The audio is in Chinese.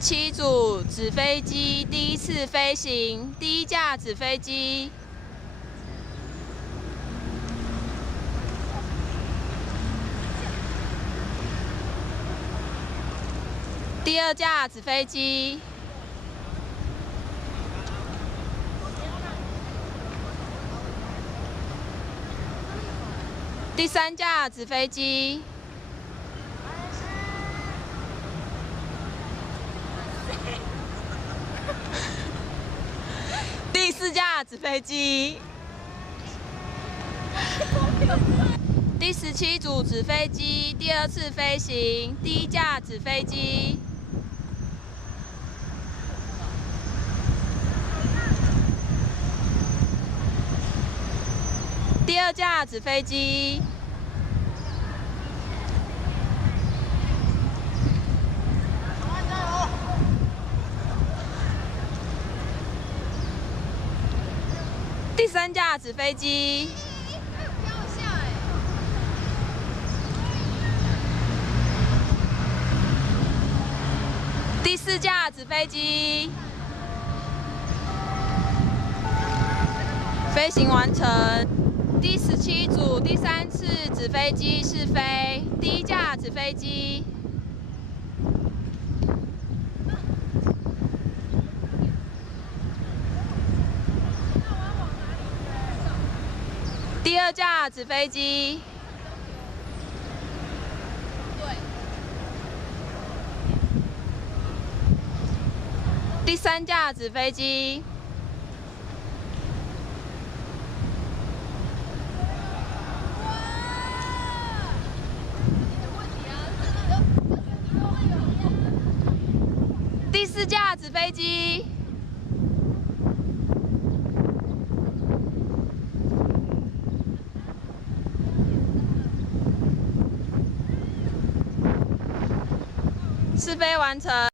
17组纸飞机第一次飞行，第一架纸飞机。第二架纸飞机。第三架纸飞机。 第四架纸飞机，第17组纸飞机第二次飞行，第一架纸飞机，第二架纸飞机。 第三架纸飞机，第四架纸飞机，飞行完成。第17组第3次纸飞机试飞，第一架纸飞机。 第二架纸飞机，第三架纸飞机，第四架纸飞机。 试飞完成。